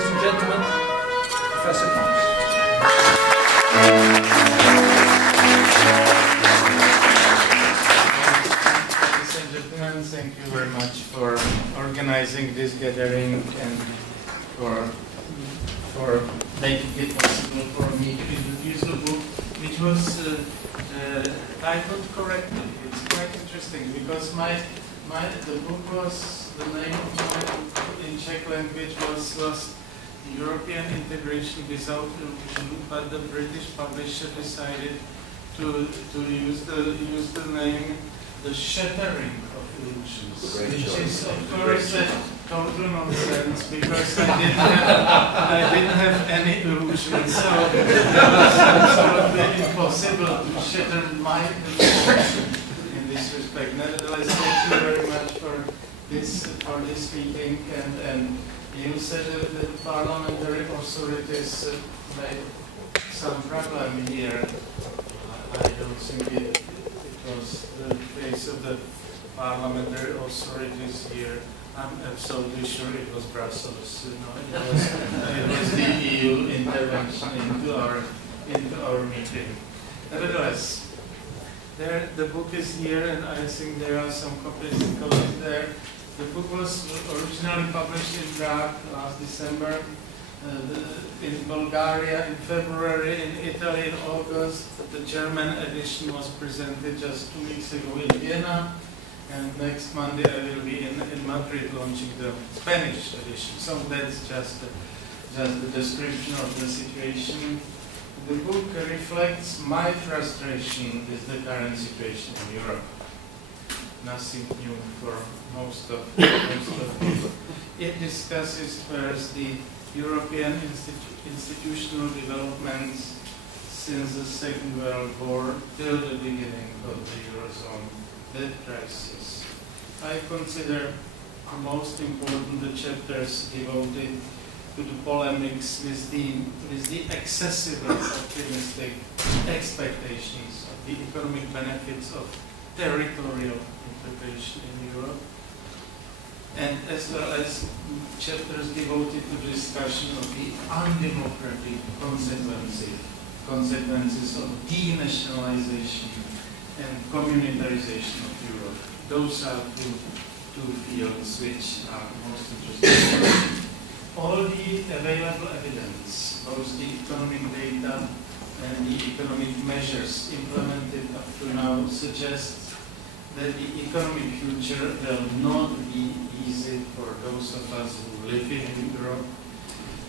ladies and gentlemen, Professor Klaus. Ladies and gentlemen, thank you very much for organizing this gathering and for making it possible for me to introduce the book, which was titled correctly. It's quite interesting because the book was, the name of my book in Czech language was European Integration Without Illusion, but the British publisher decided to use the name The Shattering of Illusions, which is of course a total nonsense because I didn't have any illusions, so it was absolutely impossible to shatter my illusions in this respect. Nevertheless, thank you very much for this meeting, and you said that the parliamentary authorities made some problem here. I don't think it was the case of the parliamentary authorities here. I'm absolutely sure it was Brussels. You know, it was the EU intervention into our meeting. Nevertheless, the book is here, and I think there are some copies there. The book was originally published in Prague last December, in Bulgaria in February, in Italy in August. The German edition was presented just 2 weeks ago in Vienna, and next Monday I will be in Madrid launching the Spanish edition. So that's just the description of the situation. The book reflects my frustration with the current situation in Europe. Nothing new for most of people. It discusses first the European institutional developments since the Second World War till the beginning of the Eurozone debt crisis. I consider most important the chapters devoted to the polemics with the excessively optimistic expectations of the economic benefits of territorial integration in Europe, and as well as chapters devoted to discussion of the undemocratic consequences of denationalization and communitarization of Europe. Those are two fields which are most interesting. All the available evidence, both the economic data and the economic measures implemented up to now, suggests that the economic future will not be easy for those of us who live in Europe,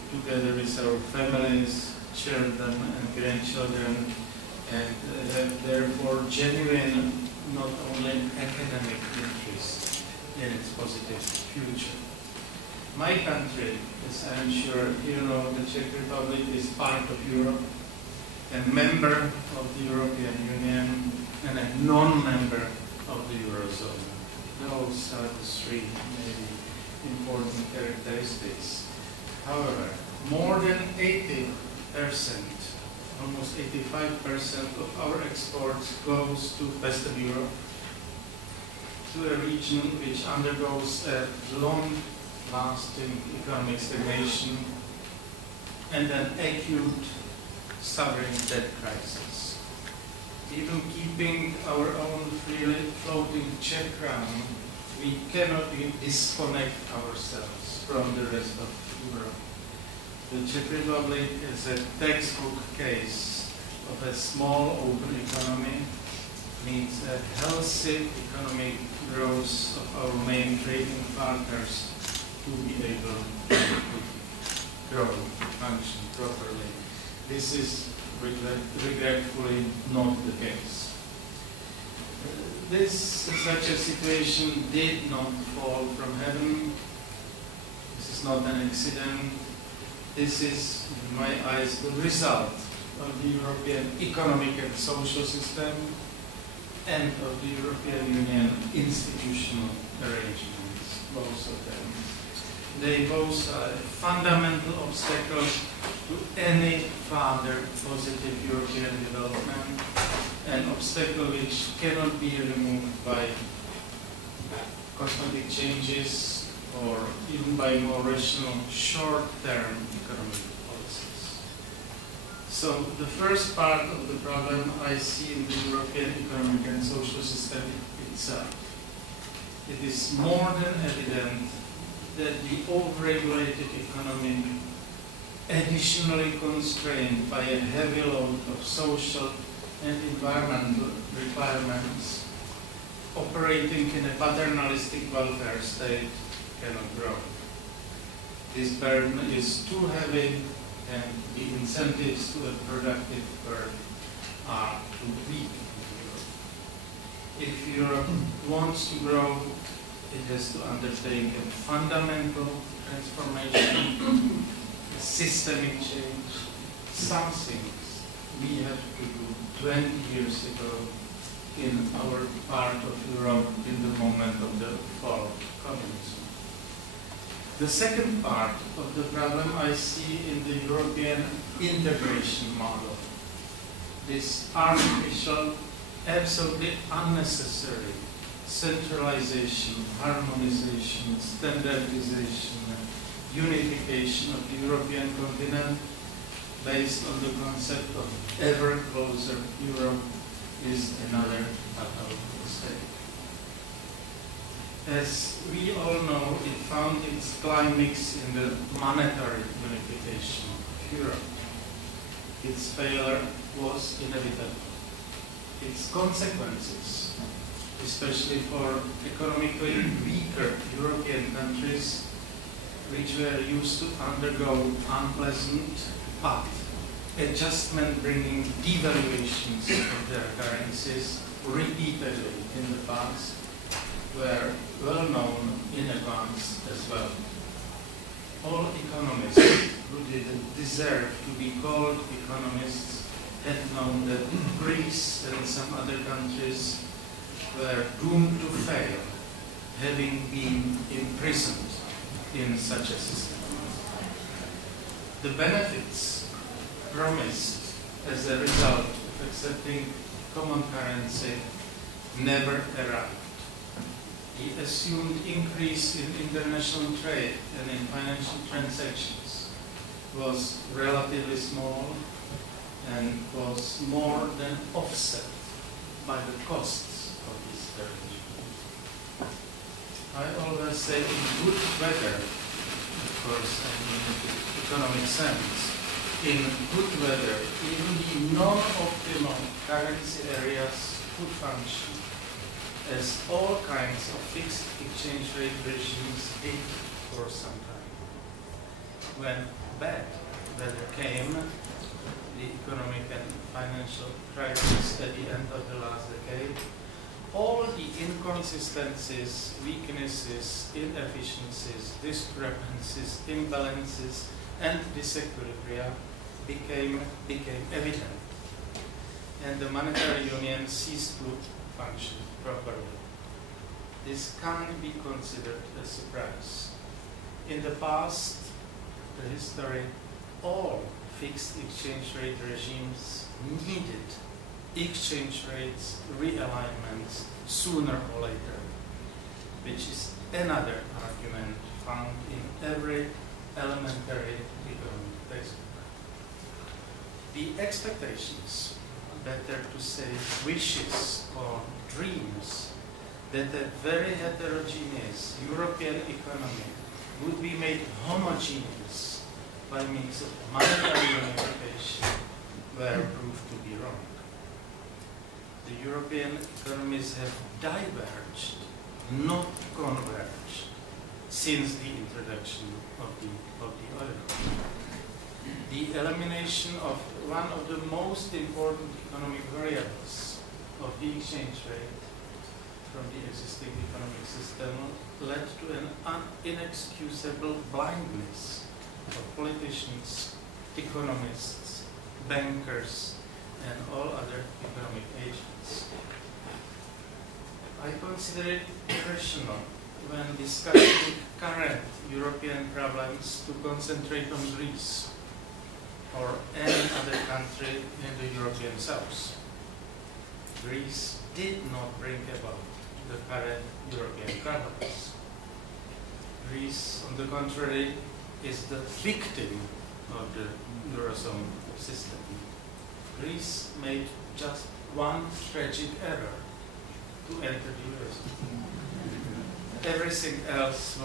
together with our families, children and grandchildren, and have therefore genuine, not only academic interest in its positive future. My country, as I am sure you know, the Czech Republic is part of Europe, a member of the European Union, and a non-member of the Eurozone. Those are the three maybe important characteristics. However, more than 80%, almost 85% of our exports goes to Western Europe, to a region which undergoes a long-lasting economic stagnation and an acute sovereign debt crisis. Even keeping our own freely floating Czech crown, we cannot disconnect ourselves from the rest of Europe. The Czech Republic is a textbook case of a small open economy, needs a healthy economic growth of our main trading partners to be able to grow, function properly. This is regretfully not the case. Such a situation did not fall from heaven. This is not an accident. This is, in my eyes, the result of the European economic and social system and of the European Union institutional arrangements, both of them. They both are a fundamental obstacle to any further positive European development, an obstacle which cannot be removed by cosmetic changes or even by more rational short-term economic policies. So the first part of the problem I see in the European economic and social system itself. It is more than evident that the overregulated economy, additionally constrained by a heavy load of social and environmental requirements, operating in a paternalistic welfare state, cannot grow. This burden is too heavy and the incentives to a productive growth are too weak. If Europe wants to grow, it has to undertake a fundamental transformation, a systemic change, some things we had to do 20 years ago in our part of Europe in the moment of the fall of communism. The second part of the problem I see in the European integration model. This artificial, absolutely unnecessary centralization, harmonization, standardization, unification of the European continent based on the concept of ever closer Europe is another fatal mistake. As we all know, it found its climax in the monetary unification of Europe. Its failure was inevitable. Its consequences, especially for economically weaker European countries, which were used to undergo unpleasant but adjustment-bringing devaluations of their currencies repeatedly in the past, were well known in advance as well. All economists who didn't deserve to be called economists had known that Greece and some other countries were doomed to fail, having been imprisoned in such a system. The benefits promised as a result of accepting common currency never arrived. The assumed increase in international trade and in financial transactions was relatively small and was more than offset by the costs of this arrangement. I always say in good weather, of course, I mean in economic sense, in good weather, even the non-optimal currency areas could function, as all kinds of fixed exchange rate regimes did for some time. When bad weather came, the economic and financial crisis at the end of the last decade, all the inconsistencies, weaknesses, inefficiencies, discrepancies, imbalances, and disequilibria became evident, and the monetary union ceased to function properly. This can't be considered a surprise. In the past, the history, all fixed exchange rate regimes needed exchange rates realignments sooner or later, which is another argument found in every elementary economic textbook. The expectations, better to say wishes or dreams, that a very heterogeneous European economy would be made homogeneous by means of monetary unification were proved to be wrong. The European economies have diverged, not converged, since the introduction of the euro. The elimination of one of the most important economic variables of the exchange rate from the existing economic system led to an inexcusable blindness of politicians, economists, bankers, and all other economic agents. I consider it irrational when discussing current European problems to concentrate on Greece or any other country in the European South. Greece did not bring about the current European problems. Greece, on the contrary, is the victim of the Eurozone system. Greece made just one tragic error to enter the Eurozone. Everything else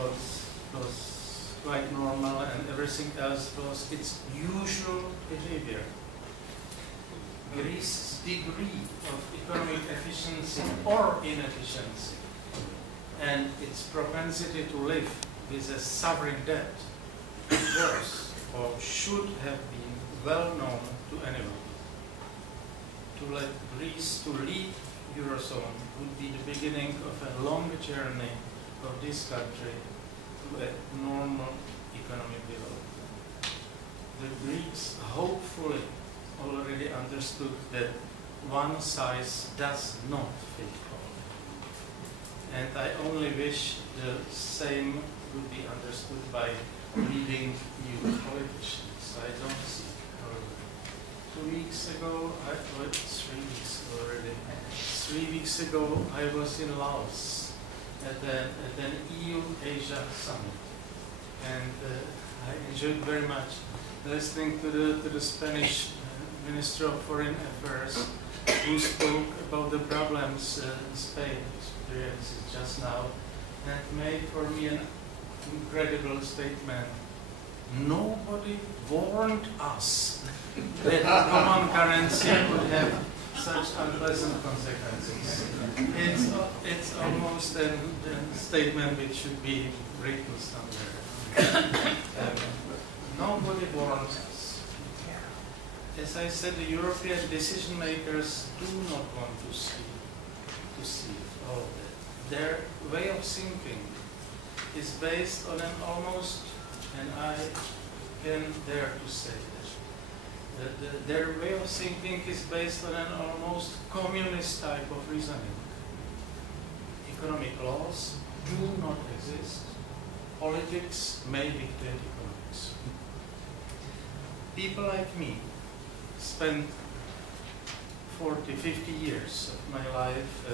was quite normal, and everything else was its usual behavior. Greece's degree of economic efficiency or inefficiency and its propensity to live with a sovereign debt was or should have been well known to anyone. To let Greece to lead Eurozone would be the beginning of a long journey of this country to a normal economic development. The Greeks hopefully already understood that one size does not fit all. And I only wish the same would be understood by leading new politicians. I don't see, however. 2 weeks ago, 3 weeks already. 3 weeks ago, I was in Laos at an EU-Asia summit, and I enjoyed very much listening to the Spanish Minister of Foreign Affairs, who spoke about the problems Spain experiences just now, and made for me an incredible statement. Nobody warned us that common currency would have such unpleasant consequences. It's almost a statement which should be written somewhere. Nobody warned us. As I said, the European decision makers do not want to see all of that. Their way of thinking is based on an almost, and I can dare to say that, their way of thinking is based on an almost communist type of reasoning. Economic laws do not exist. Politics may dictate economics. People like me spent 40, 50 years of my life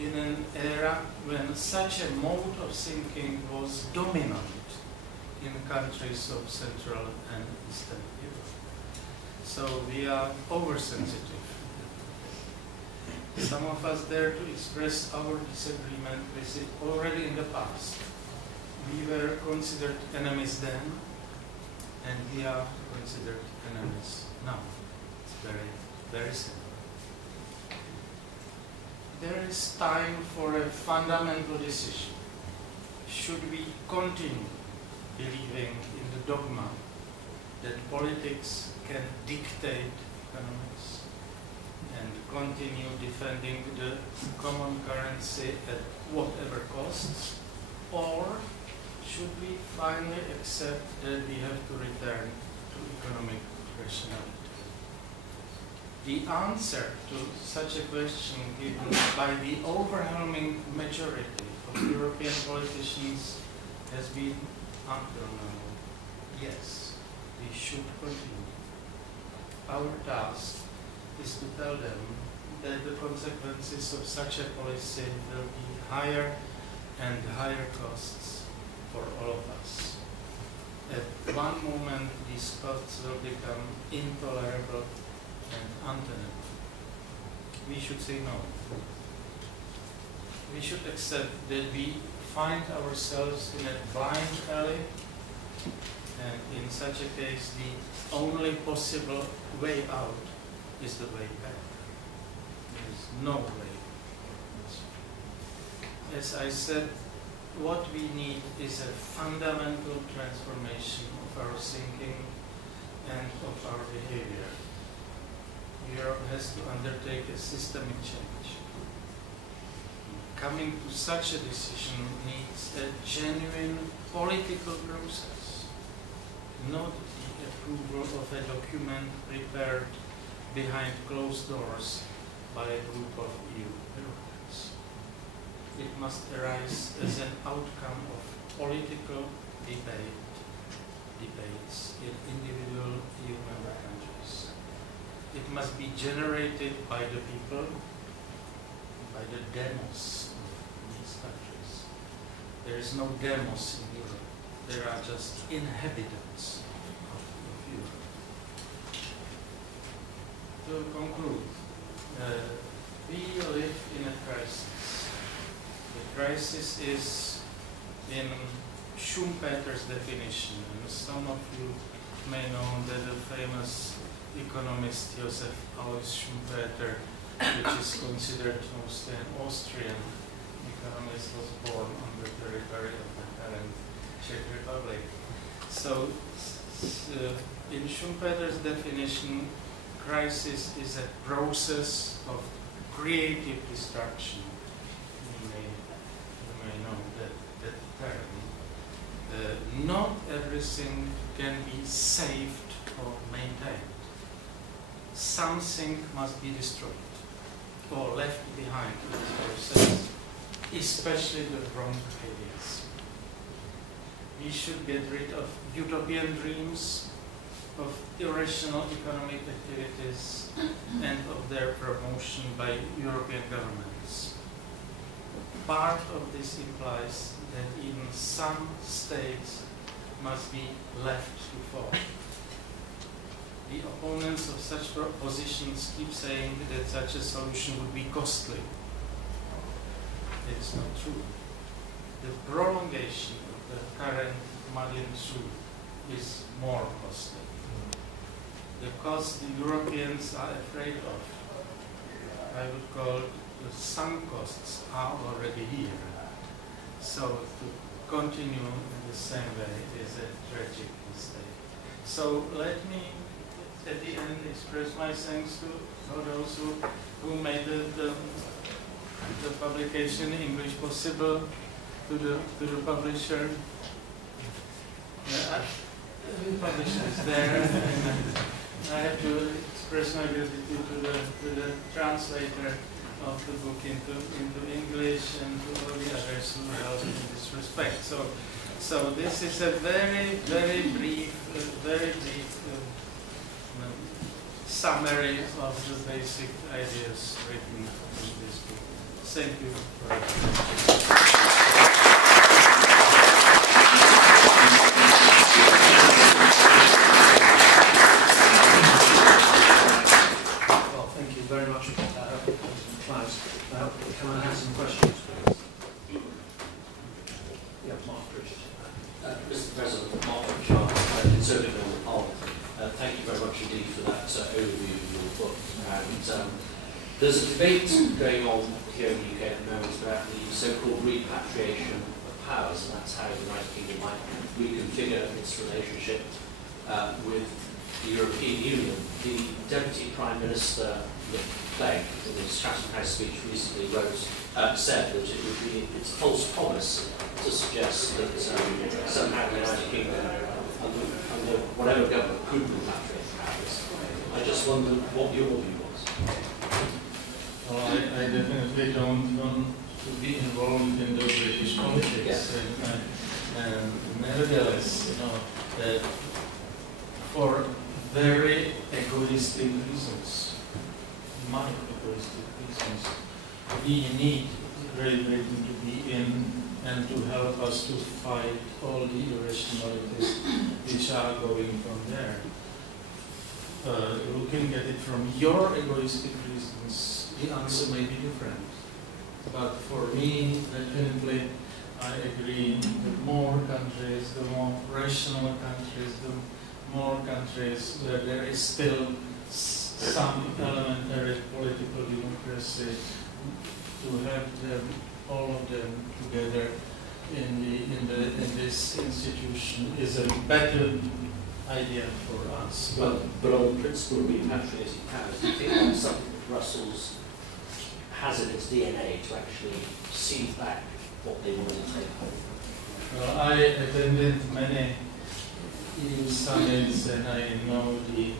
in an era when such a mode of thinking was dominant in countries of Central and Eastern Europe. So we are oversensitive. Some of us dare to express our disagreement with it already in the past. We were considered enemies then, and we are considered enemies now. It's very, very simple. There is time for a fundamental decision. Should we continue believing in the dogma that politics can dictate economics and continue defending the common currency at whatever costs, or should we finally accept that we have to return to economic rationality? The answer to such a question given by the overwhelming majority of European politicians has been until now, yes, we should continue. Our task is to tell them that the consequences of such a policy will be higher and higher costs for all of us. At one moment, these costs will become intolerable and untenable. We should say no. We should accept that we find ourselves in a blind alley, and in such a case, the only possible way out is the way back. There is no way out. As I said, what we need is a fundamental transformation of our thinking and of our behavior. Europe has to undertake a systemic change. Coming to such a decision needs a genuine political process, not the approval of a document prepared behind closed doors by a group of EU bureaucrats. It must arise as an outcome of political debates in individual EU member countries. It must be generated by the people, by the demos of these countries. There is no demos in Europe. There are just inhabitants of Europe. To conclude, we live in a crisis. The crisis is in Schumpeter's definition, and some of you may know that the famous economist Josef Alois Schumpeter, which is considered mostly an Austrian economist, was born on the territory of the current Czech Republic. So, in Schumpeter's definition, crisis is a process of creative destruction. You may know that term. Not everything can be saved or maintained. Something must be destroyed or left behind in this process, especially the wrong ideas. We should get rid of utopian dreams, of irrational economic activities, and of their promotion by European governments. Part of this implies that even some states must be left to fall. The opponents of such propositions keep saying that such a solution would be costly. It is not true. The prolongation of the current muddling through is more costly. The cost the Europeans are afraid of, I would call the sunk costs, are already here. So to continue in the same way is a tragic mistake. So let me at the end express my thanks to all those who made the publication in English possible, to the publisher. The publisher is there, and I have to express my gratitude to the translator of the book into English, and to all the others who helped in this respect. So this is a very brief summary of the basic ideas written in this book. Thank you for Well, thank you very much, Klaus. Can I have some questions, please? Yeah, Mark Pritchard. Mr. President, Mark Pritchard, Conservative Member of Parliament. Thank you very much indeed for that overview of your book. And there's a debate going on here in the UK at the moment about the so-called repatriation of powers, and that's how the United Kingdom might reconfigure its relationship with the European Union. The Deputy Prime Minister, Nick Clegg, in his Chatham House speech recently said that it would be its false promise to suggest that somehow the United Kingdom, under whatever government, could repatriate powers. I just wondered what your view was. Well, I definitely don't want to be involved in the British politics. Yeah. And nevertheless, you know, for very egoistic reasons, my egoistic reasons, we need Great Britain to be in and to help us to fight all the irrationalities which are going from there. Looking at it from your egoistic reasons, the answer may be different. But for me, definitely, I agree, the more countries, the more rational countries, the more countries where there is still some elementary political democracy, to have them, all of them together in this institution is a better idea for us. But on the principle of repatriating powers, do you think that's something that Brussels has in its DNA to actually seize back what they want to take home? Well, I attended many EU summits, and I know the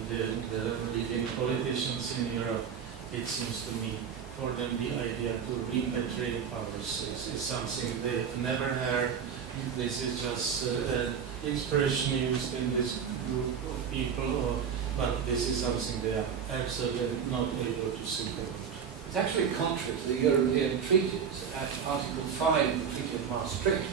leading politicians in Europe. It seems to me, for them, the idea to repatriate powers is something they've never heard. This is just an expression used in this group of people, but this is something they are absolutely not able to think about. It's actually contrary to the European treaties. At Article 5 of the Treaty of Maastricht,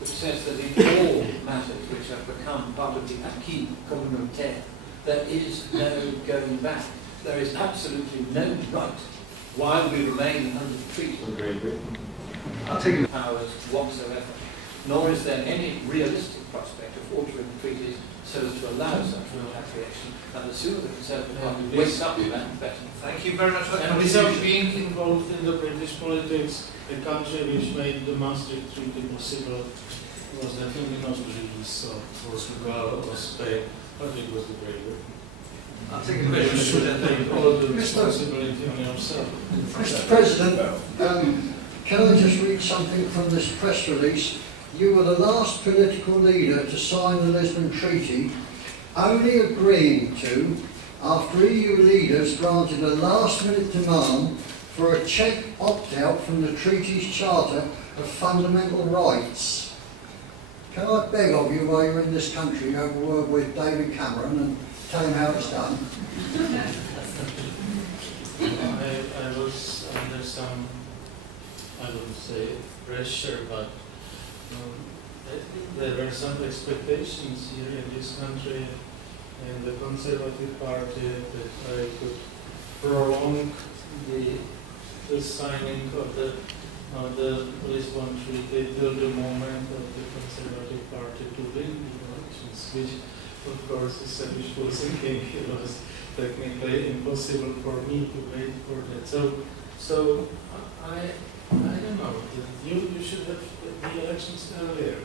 which says that in all matters which have become part of the acquis communautaire, there is no going back. There is absolutely no right, while we remain under the treaty, powers whatsoever. Nor is there any realistic prospect of altering the treaties so as to allow such repatriation. And the sooner the Conservative Party wakes up to that, the better. Thank you very much for that. And without being involved in the British politics, the country which made the Maastricht Treaty possible was definitely not Greece, so Portugal or Spain, but it was the Great Britain. I think You should take all the responsibility on yourself. Mr. President, can I just read something from this press release? You were the last political leader to sign the Lisbon Treaty, only agreeing to, after EU leaders granted a last-minute demand for a Czech opt-out from the treaty's Charter of Fundamental Rights. Can I beg of you, while you're in this country, have a word with David Cameron and tell him how it's done? I was under some, I wouldn't say pressure, but there were some expectations here in this country in the Conservative Party that I could prolong the signing of the Lisbon Treaty till the moment of the Conservative Party to win the elections, which of course is a wishful thinking. It was technically impossible for me to wait for that. So I don't know. You should have the elections earlier.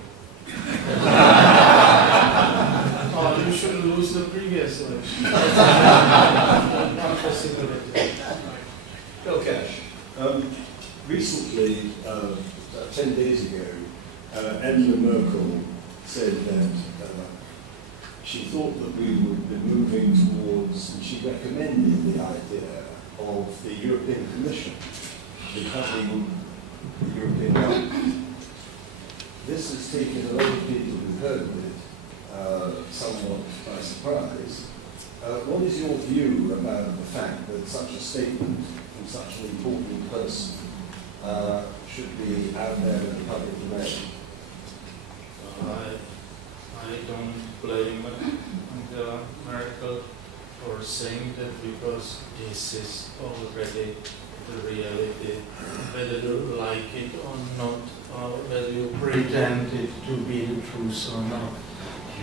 Oh, you should lose the previous election. Not possibility. Bill Cash. Recently, 10 days ago, Angela Merkel said that she thought that we would be moving towards, and she recommended the idea of the European Commission becoming the European Government. This has taken a lot of people who heard of it somewhat by surprise. What is your view about the fact that such a statement from such an important person should be out there in the public domain? I don't blame Angela Merkel for saying that, because this is already the reality, whether you like it or not, or whether you pretend it to be the truth or not.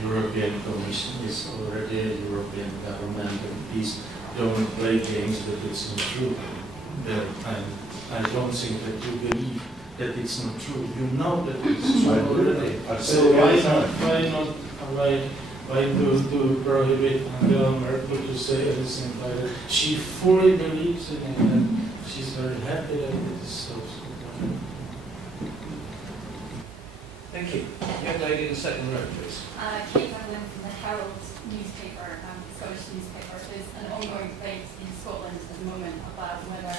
European Commission is already a European government, and please don't play games that it's not true. I don't think that you believe that it's not true. You know that it's true already. So why to prohibit Angela Merkel to say anything like that? She fully believes in it, and she's very happy that it is so. Thank you. Young lady in the second row, please. Kate Evelyn from the Herald newspaper, Scottish newspaper. There's an ongoing debate in Scotland at the moment about whether,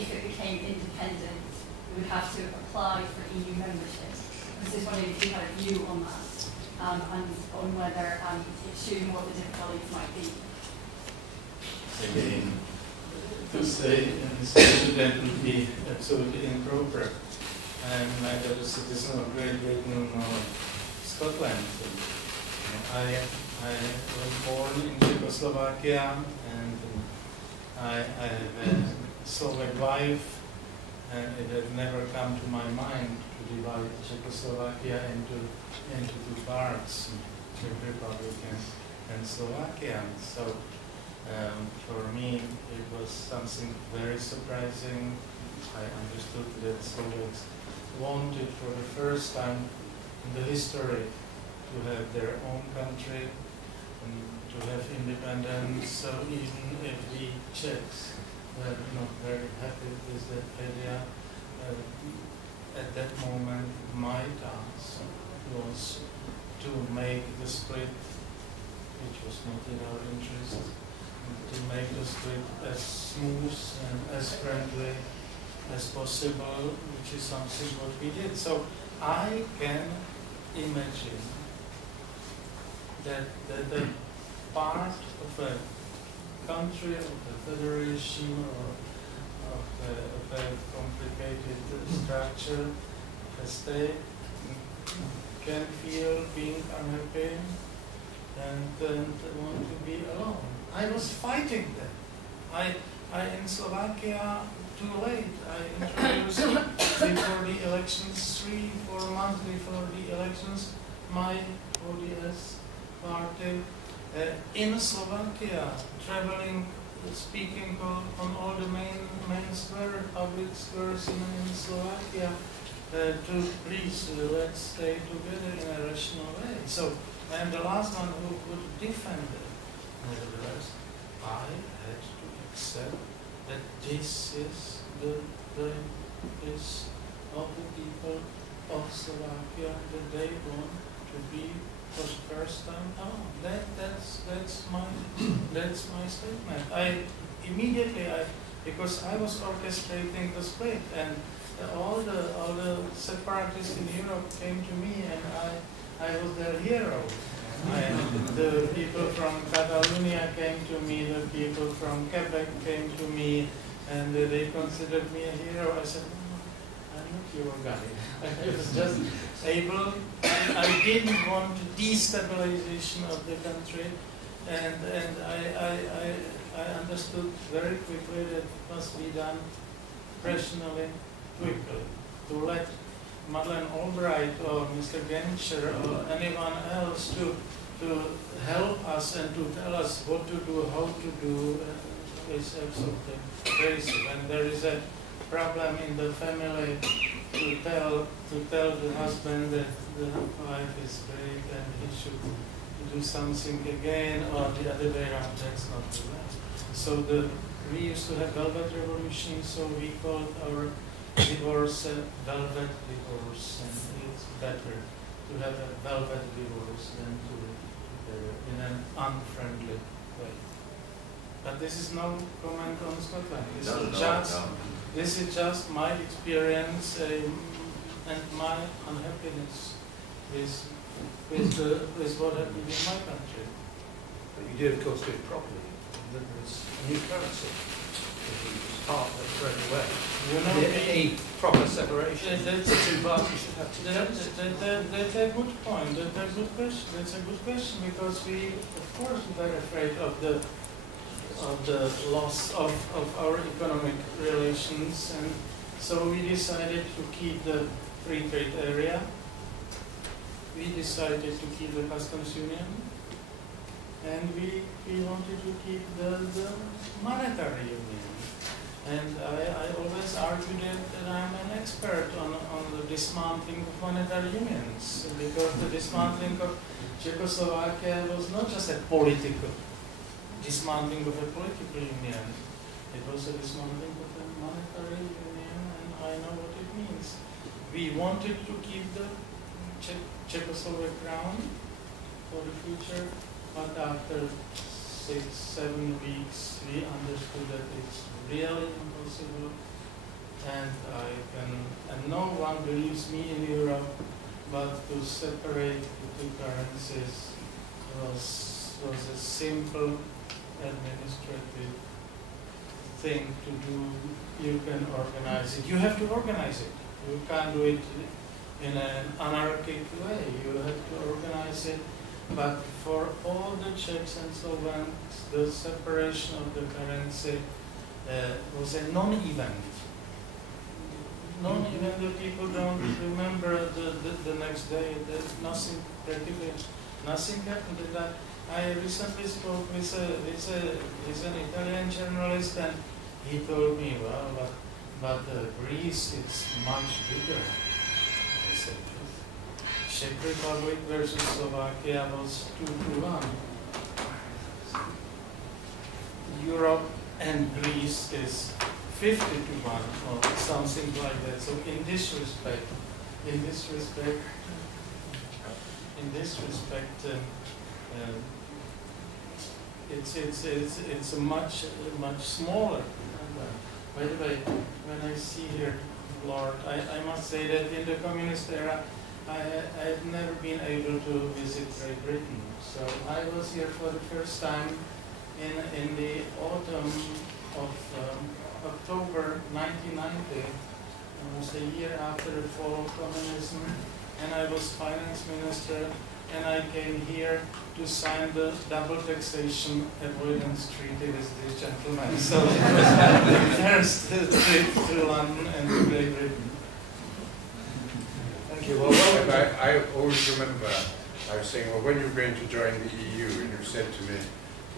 if it became independent, we would have to apply for EU membership. I was just wondering if you had a view on that, and on whether it showed what the difficulties might be. Again, to say that would be absolutely inappropriate. I'm neither a citizen of Great Britain nor Scotland. I was born in Czechoslovakia, and I have a Slovak wife, and it had never come to my mind to divide Czechoslovakia into two parts, Czech Republic and Slovakia. So for me it was something very surprising. I understood that Soviets wanted for the first time in the history to have their own country and to have independence. So even if we Czechs were not very happy with that idea, at that moment my task was to make the split, which was not in our interest, to make the split as smooth and as friendly as possible, which is something what we did. So I can imagine that the part of a country, of a federation, or of a complicated structure, of a state, can feel being unhappy and want to be alone. I was fighting that. I in Slovakia, too late. I introduced before the elections, 3-4 months before the elections, my ODS party in Slovakia, traveling, speaking on all the main square, public squares in Slovakia, to please let's stay together in a rational way. So I am the last one who would defend it. Nevertheless, I had to accept that this is the is of the people of Slovakia, that they want to be for the first time alone. That's my statement. I immediately, because I was orchestrating the split, and all the separatists in Europe came to me, and I was their hero. The people from Catalonia came to me, the people from Quebec came to me, and they considered me a hero. I said, I'm not your guy. I was just able, I didn't want destabilization of the country, and I understood very quickly that it must be done rationally, quickly, to let Madeleine Albright or Mr. Genscher or anyone else to help us and to tell us what to do, how to do, is absolutely crazy. When there is a problem in the family, to tell the husband that the wife is great and he should do something again, or the other way around, that's not the way. So we used to have velvet revolution, so we called our divorce velvet divorce, and it's better to have a velvet divorce than to in an unfriendly way. But this is no comment on Scotland. This is just my experience and my unhappiness with what happened in my country. But you did, of course, do it properly. There was a new currency. Part that thrown away. A proper separation. That's the two parties should have to. That's a good point. That's a good question. That's a good question, because we, of course, were afraid of the loss of our economic relations, and so we decided to keep the free trade area. We decided to keep the customs union, and we wanted to keep the monetary union. And I always argue that I'm an expert on the dismantling of monetary unions, because the dismantling of Czechoslovakia was not just a political dismantling of a political union, it was a dismantling of a monetary union, and I know what it means. We wanted to keep the Czechoslovak crown for the future, but after 6-7 weeks we understood that it's really impossible, and no one believes me in Europe, but to separate the two currencies was a simple administrative thing to do. You can organize it. You have to organize it. You can't do it in an anarchic way. You have to organize it. But for all the Czechs and Slovaks, the separation of the currency was a non-event. Non-event that people don't remember the next day. There's nothing, practically nothing happened. That I recently spoke with an Italian journalist, and he told me, well, but Greece is much bigger. I said, Czech Republic versus Slovakia was 2-1. Europe and Greece is 50-1 or something like that. So in this respect, it's a much smaller. By the way, when I see here, Lord, I must say that in the communist era, I've never been able to visit Great Britain. So I was here for the first time in the autumn of October 1990, almost a year after the fall of communism, and I was finance minister, and I came here to sign the double taxation avoidance treaty with this gentleman. So it was my first trip to London and to Great Britain. Thank you. Well, I always remember I was saying, well, when you're going to join the EU, and you said to me,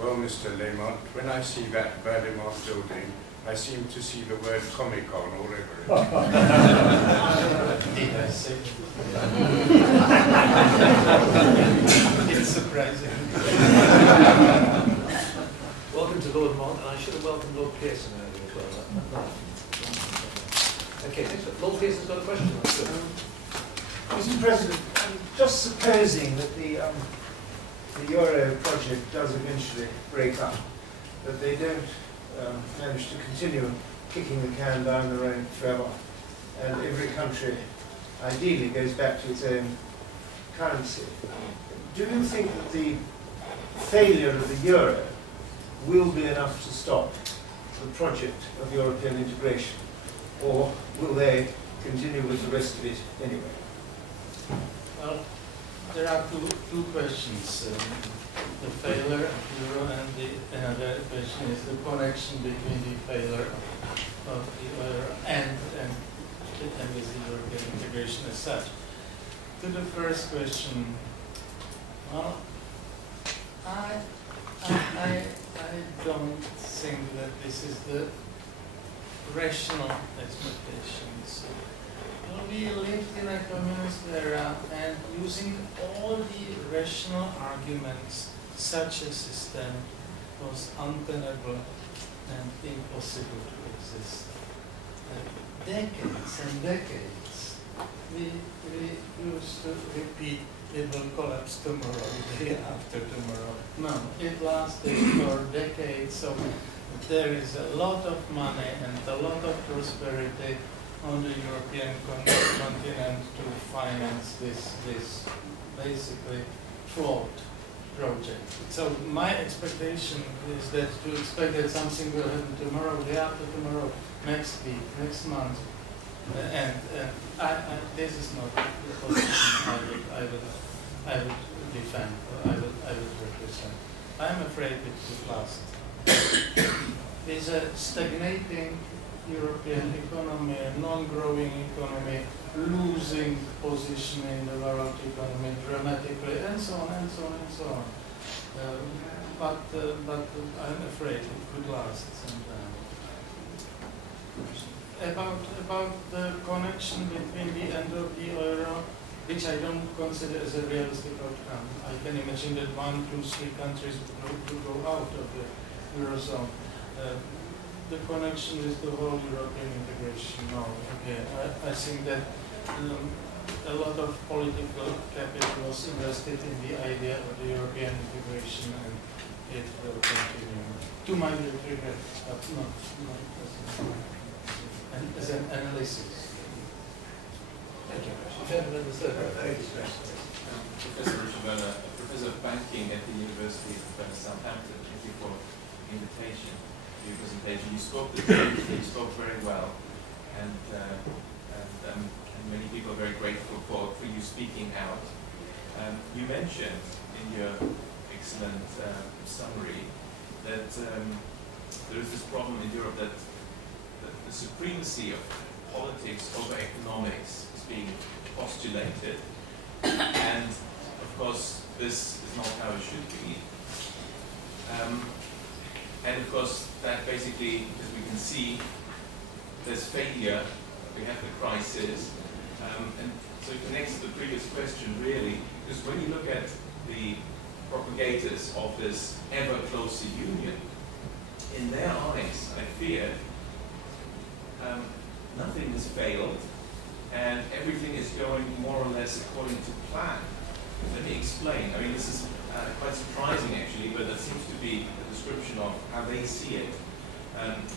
well, Mr. Lamont, when I see that Berlimont building, I seem to see the word Comic-Con all over it. Did I say? It's surprising. welcome to Lord Mont, and I should have welcomed Lord Pearson earlier as well. Okay, next up. Lord Pearson's got a question. Mr. President, just supposing that the Euro project does eventually break up, that they don't manage to continue kicking the can down the road forever, and every country ideally goes back to its own currency. Do you think that the failure of the Euro will be enough to stop the project of European integration, or will they continue with the rest of it anyway? Well, there are two questions. The failure of Euro, and the another question is the connection between the failure of the Euro and with the European integration as such. To the first question, well, I don't think that this is the rational expectations. We lived in a communist era, and using all the rational arguments, such a system was untenable and impossible to exist. Decades and decades, we used to repeat, it will collapse tomorrow, the day after tomorrow. No, it lasted for decades, so there is a lot of money and a lot of prosperity on the European continent to finance this basically flawed project. So my expectation is that to expect that something will happen tomorrow, day after tomorrow, next week, next month, and this is not the position I would defend, or I would represent. I am afraid it would last. It's a stagnating European economy, a non-growing economy, losing position in the world economy dramatically, and so on and so on and so on. But I'm afraid it could last some time. About the connection between the end of the euro, which I don't consider as a realistic outcome. I can imagine that 1, 2, 3 countries would go out of the eurozone. The connection with the whole European integration, no. Okay, I think that a lot of political capital was invested in the idea of the European integration, and it will continue. To my great regret, but not as an analysis. Thank you. Gentlemen, the third row. Professor Richard Werner, Professor of Banking at the University of Southampton. Thank you for the invitation. Your presentation. You spoke the truth, you spoke very well, and many people are very grateful for you speaking out. You mentioned in your excellent summary that there is this problem in Europe that the supremacy of politics over economics is being postulated, and of course this is not how it should be. And of course, that basically, as we can see, there's failure, we have the crisis, and so it connects to the previous question really, because when you look at the propagators of this ever closer union, in their eyes, I fear, nothing has failed, and everything is going more or less according to plan. Let me explain. I mean, this is quite surprising actually, but that seems to be a description of how they see it.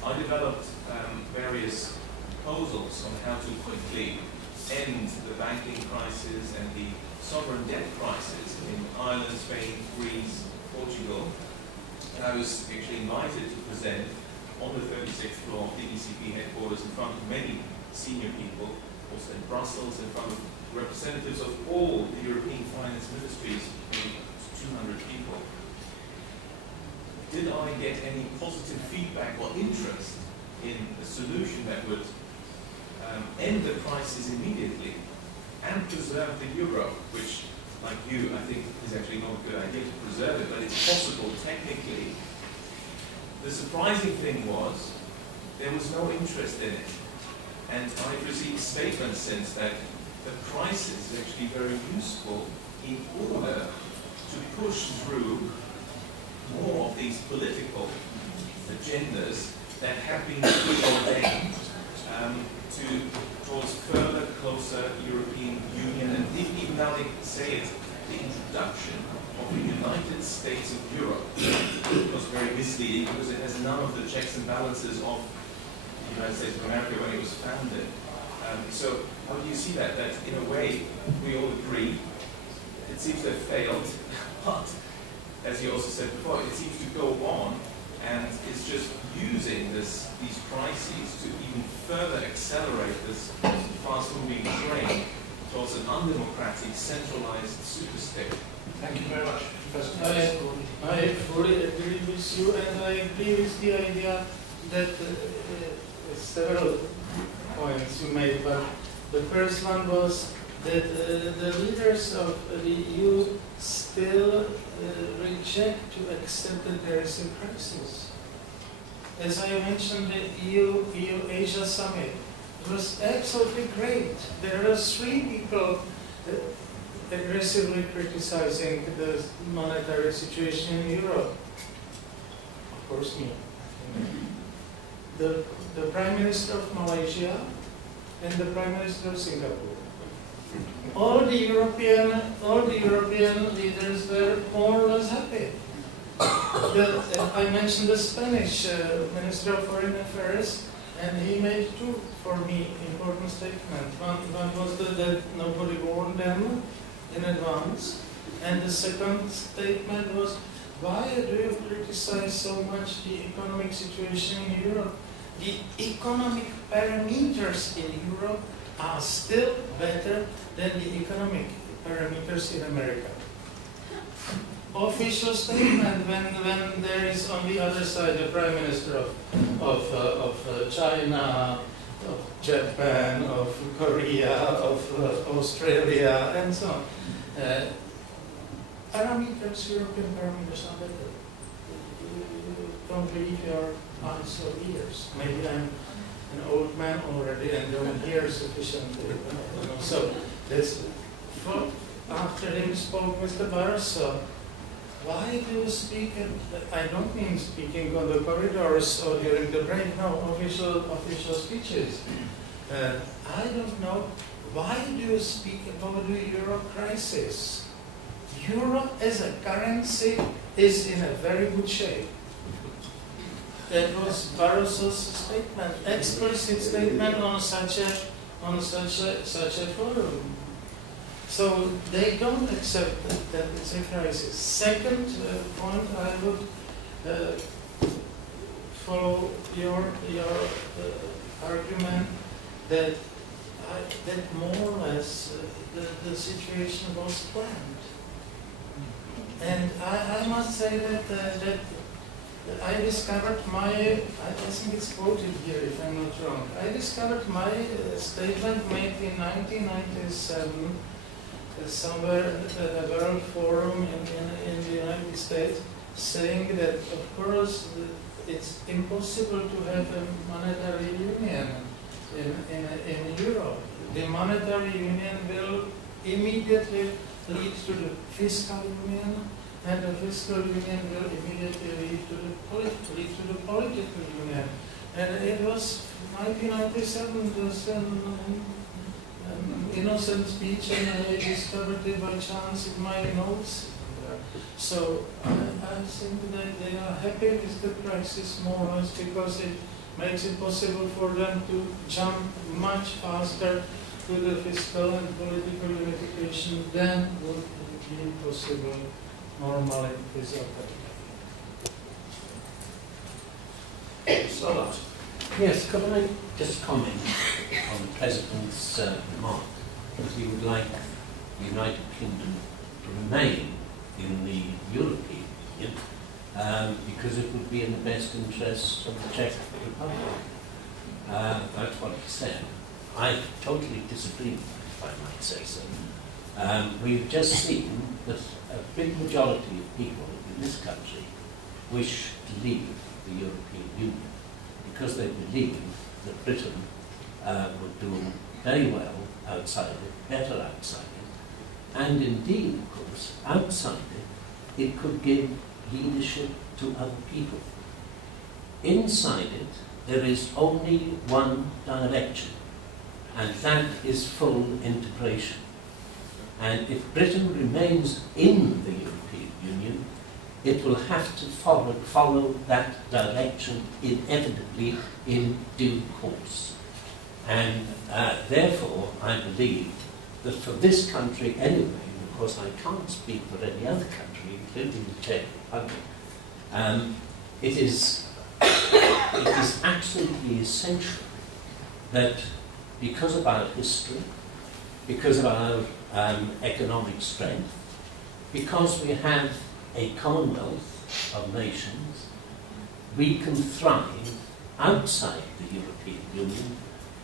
I developed various proposals on how to quickly end the banking crisis and the sovereign debt crisis in Ireland, Spain, Greece, Portugal. And I was actually invited to present on the 36th floor of the ECB headquarters in front of many senior people, also in Brussels, in front of representatives of all the European finance ministries, maybe 200 people. Did I get any positive feedback or interest in a solution that would end the crisis immediately and preserve the euro, which, like you, I think is actually not a good idea to preserve it, but it's possible technically. The surprising thing was there was no interest in it. And I've received statements since that the crisis is actually very useful in order to push through more of these political agendas that have been preordained towards further, closer European Union, and even now they say it's the introduction of the United States of Europe. It was very misleading because it has none of the checks and balances of the United States of America when it was founded. So how do you see that? That in a way we all agree it seems to have failed, but as you also said before, it seems to go on and it's just using these crises to even further accelerate this fast-moving train towards an undemocratic, centralized superstate. Thank you very much, Professor. I fully agree with you, and I agree with the idea that several points you made, but the first one was that the leaders of the EU still reject to accept that there is a crisis. As I mentioned, the EU-Asia summit was absolutely great. There were 3 people aggressively criticizing the monetary situation in Europe. Of course, me. The Prime Minister of Malaysia and the Prime Minister of Singapore. All the European leaders were more or less happy. I mentioned the Spanish Minister of Foreign Affairs, and he made 2, for me, important statements. One was that nobody warned them in advance, and the second statement was, why do you criticize so much the economic situation in Europe? The economic parameters in Europe are still better than the economic parameters in America. Official statement when there is on the other side the Prime Minister of China, of Japan, of Korea, of Australia, and so on. Parameters, European parameters are better. You don't believe your eyes or ears. Maybe I'm an old man already and don't hear sufficiently. So that's after him spoke Mr. Barroso. Why do you speak? I don't mean speaking on the corridors or during the break. No, official speeches. I don't know. Why do you speak about the euro crisis? Euro as a currency is in a very good shape. That was Barroso's statement, explicit statement on such a forum. So they don't accept that it's a crisis. Second point, I would follow your argument that more or less the situation was planned. And I must say that I discovered I think it's quoted here if I'm not wrong, I discovered my statement made in 1997 somewhere at a World Forum in the United States, saying that of course it's impossible to have a monetary union in Europe. The monetary union will immediately lead to the fiscal union, and the fiscal union will immediately lead to the political union. And it was 1997, just an innocent speech, and I discovered it by chance in my notes. So I think that they are happy with the crisis more or less because it makes it possible for them to jump much faster to the fiscal and political unification than would be possible normally without that. Stoddart. Yes, could I just comment on the President's remark? that he would like the United Kingdom to remain in the European Union because it would be in the best interests of the Czech Republic. That's what he said. I totally disagree with that, if I might say so. We've just seen that a big majority of people in this country wish to leave the European Union because they believe that Britain would do very well outside it, better outside it, and indeed, of course, outside it, it could give leadership to other people. Inside it, there is only one direction, and that is full integration. And if Britain remains in the European Union, it will have to follow that direction inevitably in due course. And therefore, I believe that for this country anyway, and of course I can't speak for any other country, including the Czech Republic, it is absolutely essential that because of our history, because of our economic strength, because we have a commonwealth of nations, we can thrive outside the European Union,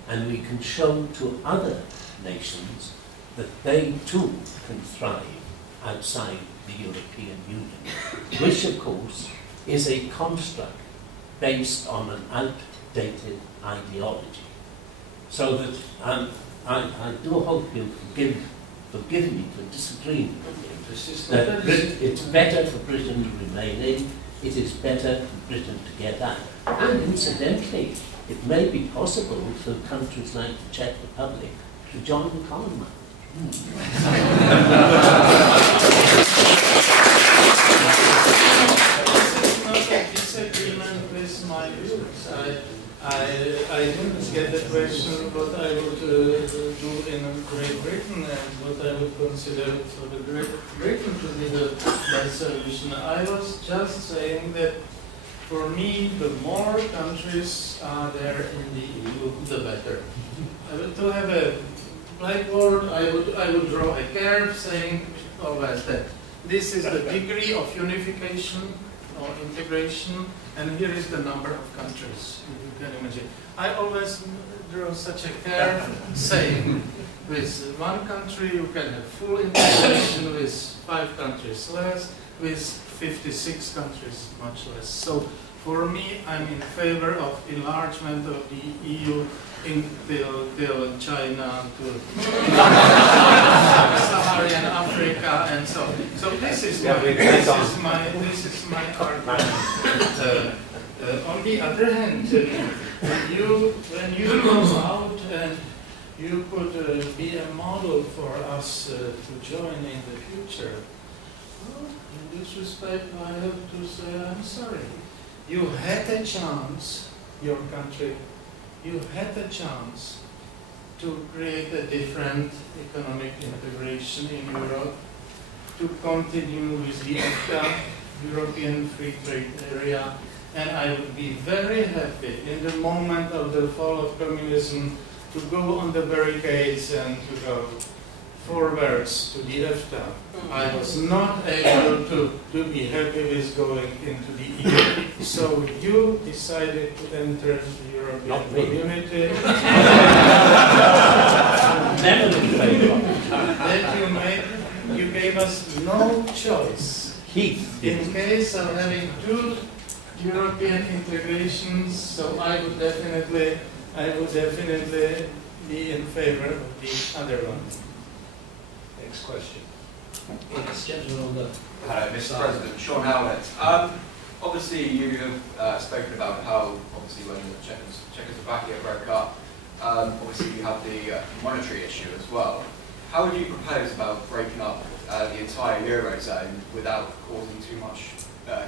and we can show to other nations that they too can thrive outside the European Union, which of course is a construct based on an outdated ideology. So that I do hope you'll forgive me for disagreeing with you. That it's better for Britain to remain in, it is better for Britain to get out. And incidentally, it may be possible for countries like the Czech Republic to join the Commonwealth. Disagreement with my views. I didn't get the question what I would do in Great Britain and what I would consider for the Great Britain to be the best solution. I was just saying that for me, the more countries are there in the EU, the better. To have a blackboard, I would draw a curve saying always that this is the degree of unification or integration, and here is the number of countries. You can imagine. I always draw such a curve saying with one country you can have full integration, with 5 countries less, with 56 countries much less. So for me, I'm in favor of enlargement of the EU till China, to Saharan Africa, and so. So this is my argument. On the other hand, when you go out and you could be a model for us to join in the future, well, in this respect, I have to say I'm sorry. You had a chance, your country. You had a chance to create a different economic integration in Europe, to continue with the EFTA, European Free Trade Area, and I would be very happy in the moment of the fall of communism to go on the barricades and to go forwards to the EFTA. I was not able to be happy with going into the EU. So you decided to enter the European Community. That you gave us no choice. In case of having 2 European integrations, so I would definitely be in favor of the other one. Next question. Yes, gentleman on the Mr. President, Sean Howlett. Obviously, you have spoken about how, obviously, when the Czechoslovakia broke up, obviously you have the monetary issue as well. How would you propose about breaking up the entire Eurozone without causing too much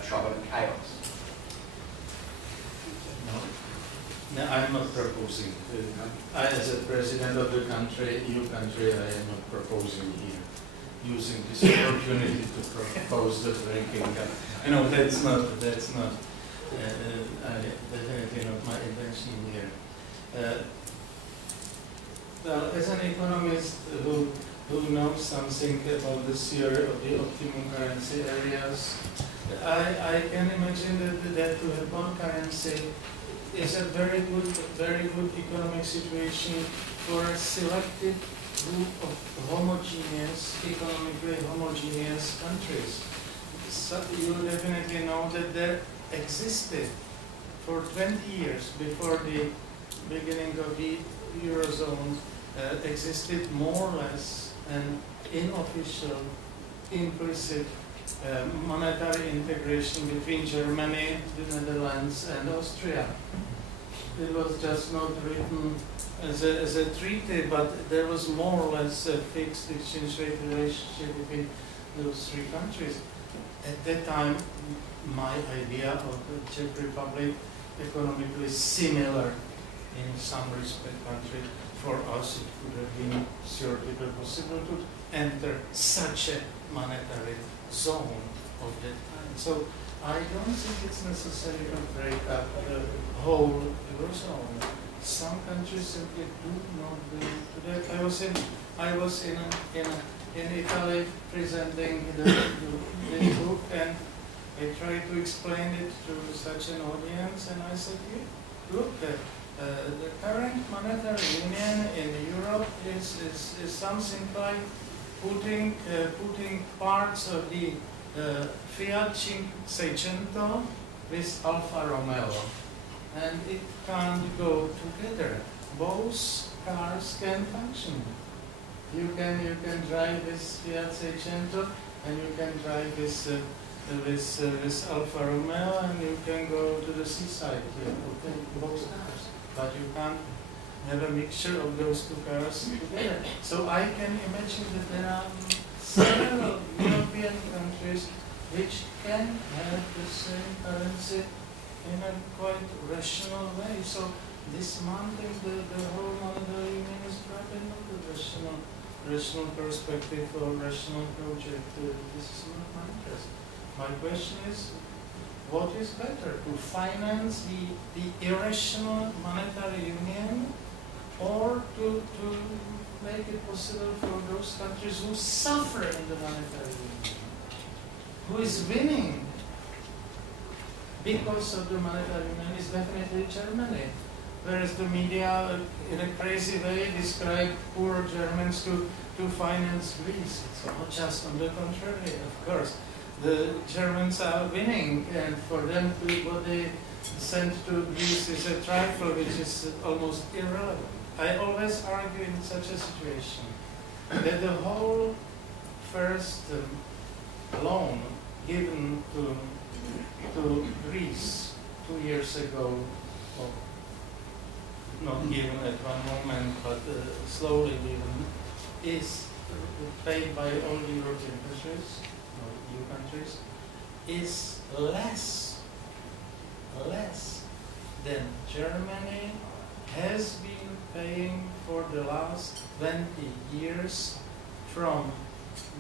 trouble and chaos? No, I'm not proposing. I, as a president of the country, EU country, I am not proposing here. Using this opportunity to propose the breaking up. No, that's not definitely not my intention here. Well, as an economist who knows something about the theory of the optimum currency areas, I can imagine that to have one currency is a very good economic situation for a selected group of homogeneous, economically homogeneous countries. So you definitely know that there existed for 20 years before the beginning of the Eurozone existed more or less an unofficial, implicit monetary integration between Germany, the Netherlands, and Austria. It was just not written as a treaty, but there was more or less a fixed exchange rate relationship between those three countries. At that time, my idea of the Czech Republic, economically similar in some respect country, for us it would have been theoretically possible to enter such a monetary zone of that time. So I don't think it's necessary to break up the whole Eurozone. Some countries simply do not do that. I was in Italy presenting the book, and I tried to explain it to such an audience, and I said, look, the current monetary union in Europe is something like putting parts of the Fiat 500 with Alfa Romeo, and it can't go together. Both cars can function. You can drive this Fiat 500, and you can drive this Alfa Romeo, and you can go to the seaside here, both cars. But you can't have a mixture of those two cars together. So I can imagine that there are several European countries which can have the same currency in a quite rational way. So dismantling the whole monetary union is probably not a rational perspective or rational project. This is not my interest. My question is, what is better, to finance the irrational monetary union, or to make it possible for those countries who suffer in the monetary union? Who is winning because of the monetary union is definitely Germany. Whereas the media, in a crazy way, describe poor Germans to finance Greece. It's not just on the contrary, of course. The Germans are winning, and for them, what they send to Greece is a trifle which is almost irrelevant. I always argue in such a situation that the whole first loan given to Greece 2 years ago, well, not given at one moment, but slowly given, is paid by all the European countries, EU countries, is less than Germany has been paying for the last 20 years from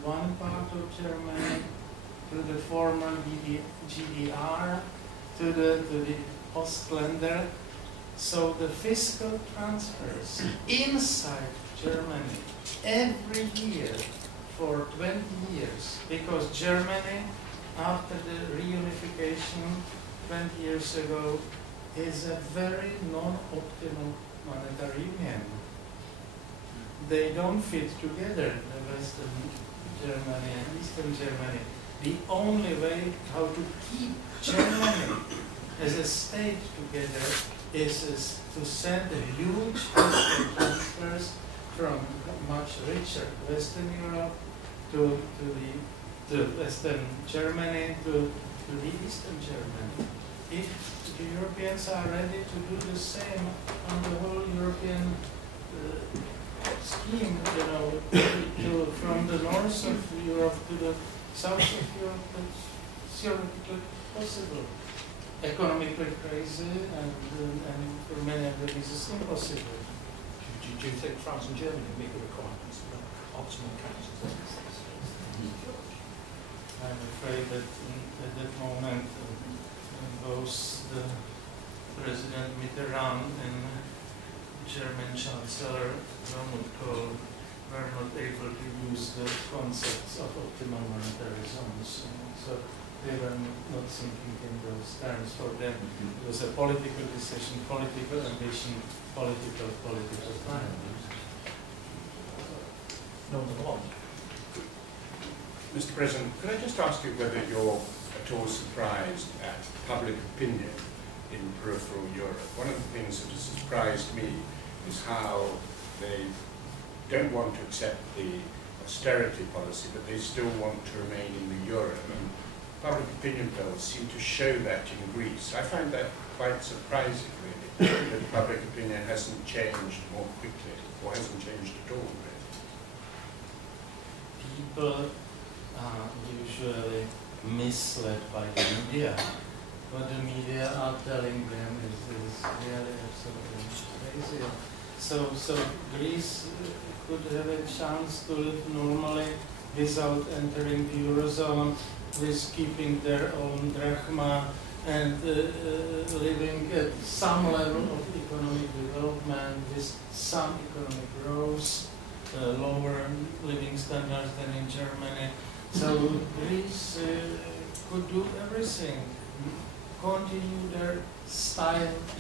one part of Germany to the former GDR to the Ostländer. So the fiscal transfers inside Germany every year for 20 years, because Germany, after the reunification 20 years ago, is a very non-optimal monetary union. They don't fit together, the Western Germany and Eastern Germany. The only way how to keep Germany as a state together is to send a huge transfers from much richer Western Europe to Western Germany to the Eastern Germany. If the Europeans are ready to do the same on the whole European scheme, from the north of Europe to the south of Europe, it's theoretically possible. Economically crazy, and for many of them it's impossible. Do you think France and Germany meet the requirements for optimal currencies? I'm afraid that at that moment, both the President Mitterrand and German Chancellor Helmut optimal monetary zones. So they were not thinking in those terms. For them, it was a political decision, political ambition, political plan. Mr. President, could I just ask you whether you're at all surprised at public opinion in peripheral Europe? One of the things that has surprised me is how they don't want to accept the austerity policy, but they still want to remain in the euro. And public opinion polls seem to show that in Greece. I find that quite surprising, really, that public opinion hasn't changed more quickly, or hasn't changed at all, really. People are usually misled by the media. What the media are telling them is really absolutely crazy. So Greece could have a chance to live normally without entering the Eurozone, with keeping their own drachma and living at some level of economic development with some economic growth, lower living standards than in Germany. So Greece could do everything, continue their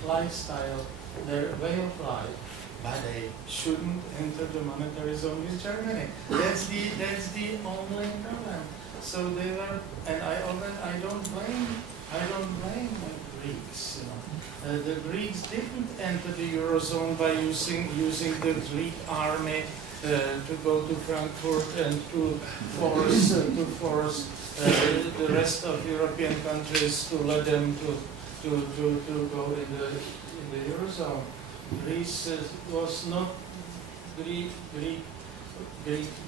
lifestyle, their way of life, but they shouldn't enter the monetary zone with Germany. That's the only problem. So they were, and I don't blame the Greeks. You know, the Greeks didn't enter the Eurozone by using the Greek army to go to Frankfurt and to force the rest of European countries to let them to go in the Eurozone. Greece was not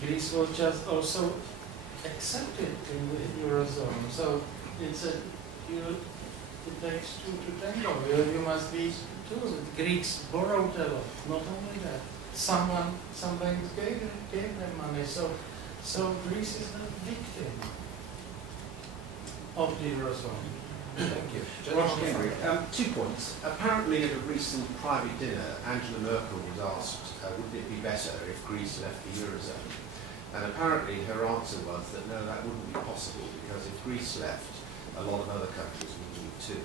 Greece was just also accepted in the Eurozone. So it takes two to tango. You must be two. The Greeks borrowed a lot. Not only that, some banks gave them money. So Greece is the victim of the Eurozone. Thank you. Roger Henry. 2 points. Apparently at a recent private dinner, Angela Merkel was asked, wouldn't it be better if Greece left the Eurozone? And apparently her answer was that no, that wouldn't be possible, because if Greece left, a lot of other countries would leave too.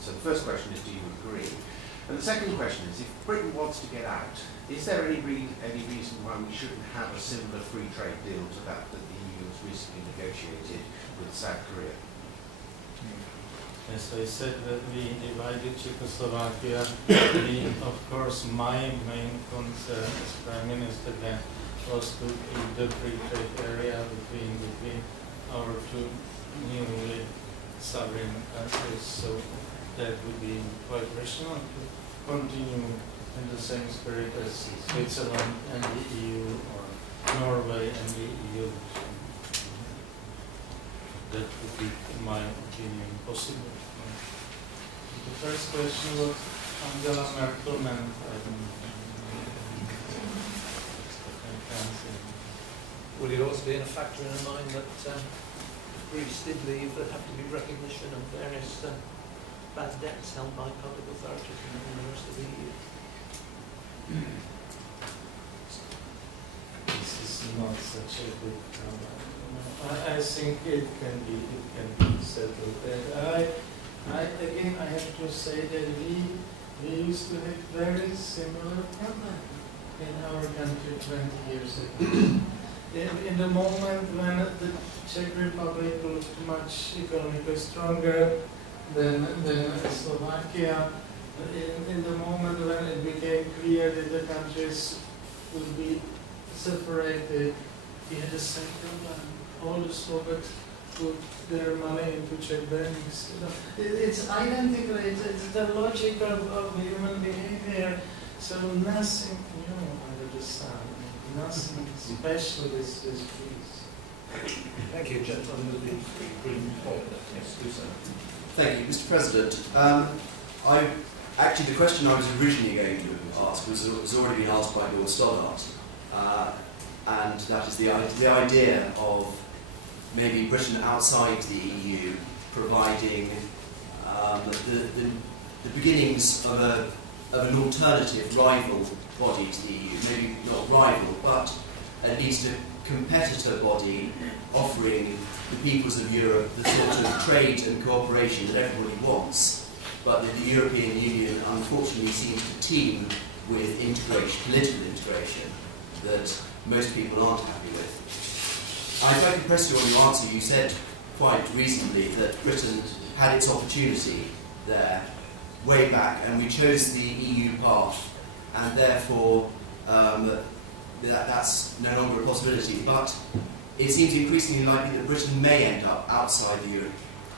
So the first question is, do you agree? And the second question is, if Britain wants to get out, is there any reason why we shouldn't have a similar free trade deal to that the EU has recently negotiated with South Korea? As I said, that we divided Czechoslovakia. Of course, my main concern as Prime Minister then was to keep the free trade area between our two newly sovereign countries. So that would be quite rational to continue in the same spirit as Switzerland and the EU, or Norway and the EU. That would be, in my opinion, possible. The first question was Angela Merkel, and Will it also be a factor in mind that Greece did leave, there have to be recognition of various bad debts held by public authorities in the rest of the EU? This is not such a big problem. I think it can be settled. Again, I have to say that we used to have very similar problem in our country 20 years ago. In the moment when the Czech Republic looked much economically stronger than Slovakia, in the moment when it became clear that the countries would be separated, we had the same problem. All the Slovaks put their money into Czech banks. It's identical. It's the logic of human behavior. So nothing new under the sun. Nothing special with Greece. Thank you, gentlemen. Thank you, Mr. President. Actually, the question I was originally going to ask was already been asked by Lord Stoddart, and that is the idea of maybe Britain outside the EU providing the beginnings of an alternative rival body to the EU, maybe not rival, but at least competitor body offering the peoples of Europe the sort of trade and cooperation that everybody wants, but that the European Union unfortunately seems to team with integration, political integration, that most people aren't happy with. I'd like to press you on your answer. You said quite reasonably that Britain had its opportunity there way back, and we chose the EU path, and therefore that's no longer a possibility. But it seems increasingly likely that Britain may end up outside the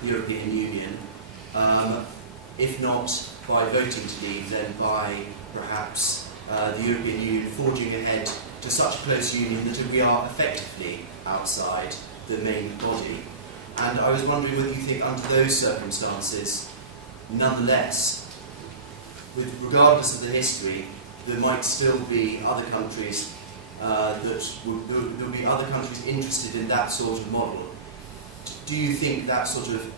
European Union, if not by voting to leave, then by perhaps the European Union forging ahead to such a close union that we are effectively outside the main body. And I was wondering whether you think under those circumstances, nonetheless, regardless of the history, there might still be other countries there would be other countries interested in that sort of model. Do you think that sort of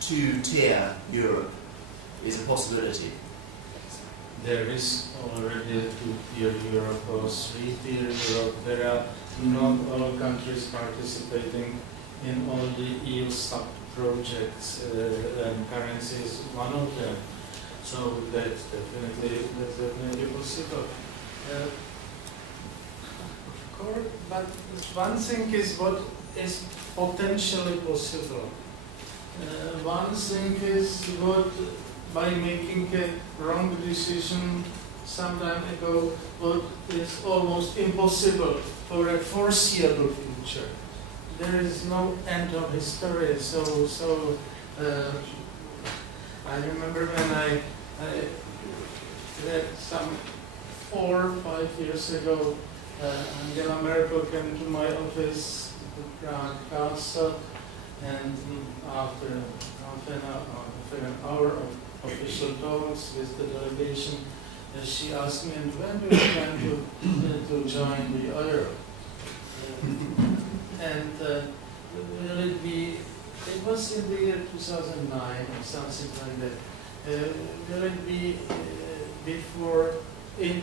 two-tier Europe is a possibility? There is already a two-tier Europe or three-tier Europe. There are not all countries participating in all the EU sub-projects, and currency is one of them. So that's definitely possible. But one thing is what is potentially possible. One thing is what, by making a wrong decision some time ago, what is almost impossible for a foreseeable future. There is no end of history. So I remember when I read some 4 or 5 years ago, Angela Merkel came to my office to Prague Castle, and after half an hour of official talks with the delegation, she asked me, and when do you plan to join the euro? It was in the year 2009 or something like that. Will it be before in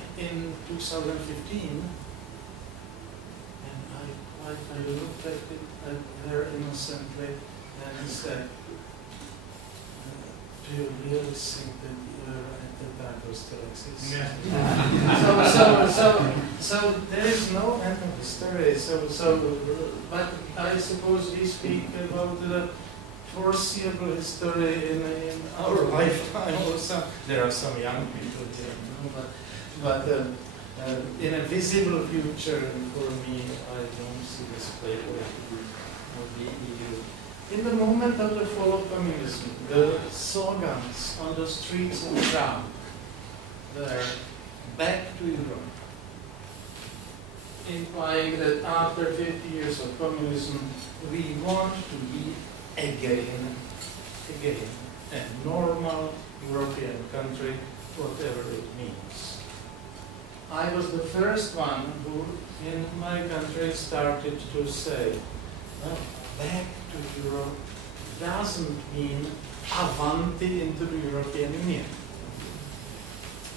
2015? I looked at her innocently and said, do you really think that the euro at the time was still exists? Yeah. So there is no end of history. But I suppose we speak about the foreseeable history in our lifetime or some. There are some young people here, but in a visible future, for me, I don't see this play of the EU. In the moment of the fall of communism, the slogans on the streets of Prague were back to Europe, implying that after 50 years of communism, we want to be again a normal European country, whatever it means. I was the first one who, in my country, started to say, well, back to Europe doesn't mean avanti into the European Union.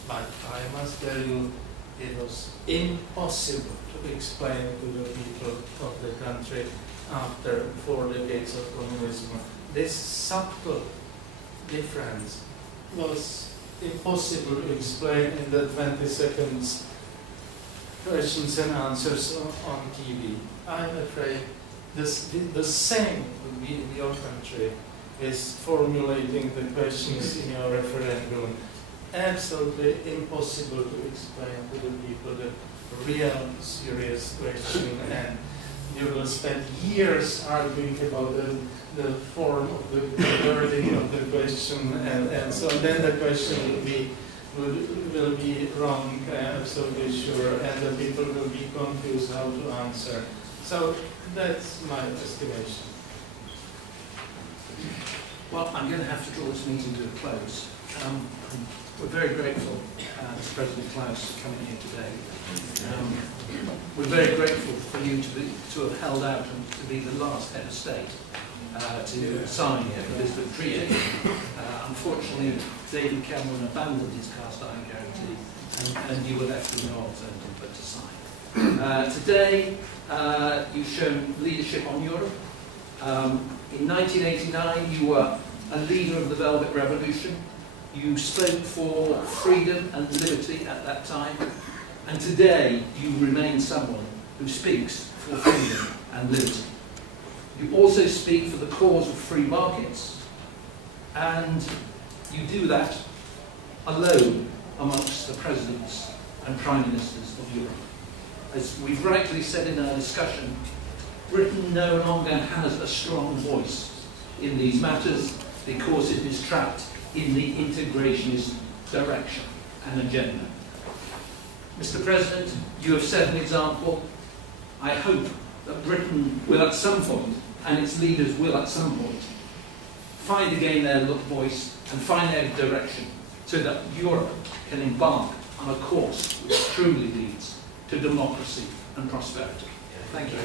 But I must tell you, it was impossible to explain to the people of the country after 4 decades of communism. This subtle difference was impossible to explain in the 20 seconds questions and answers on TV. I'm afraid the same will be in your country, is formulating the questions in your referendum. Absolutely impossible to explain to the people the real serious question, and you will spend years arguing about the form of the wording of the question, and so then the question will be wrong, absolutely sure, and the people will be confused how to answer. So that's my estimation. Well, I'm going to have to draw this meeting to a close. We're very grateful to President Klaus for coming here today. We're very grateful for you to have held out and to be the last head of state to sign the Lisbon Treaty. Unfortunately, David Cameron abandoned his cast iron guarantee, and you were left with no alternative but to sign. Today, you've shown leadership on Europe. In 1989, you were a leader of the Velvet Revolution. You spoke for freedom and liberty at that time. And today, you remain someone who speaks for freedom and liberty. You also speak for the cause of free markets. And you do that alone amongst the presidents and prime ministers of Europe. As we've rightly said in our discussion, Britain no longer has a strong voice in these matters because it is trapped in the integrationist direction and agenda. Mr. President, you have set an example. I hope that Britain will at some point, and its leaders will at some point, find again their voice and find their direction so that Europe can embark on a course which truly leads to democracy and prosperity. Thank you.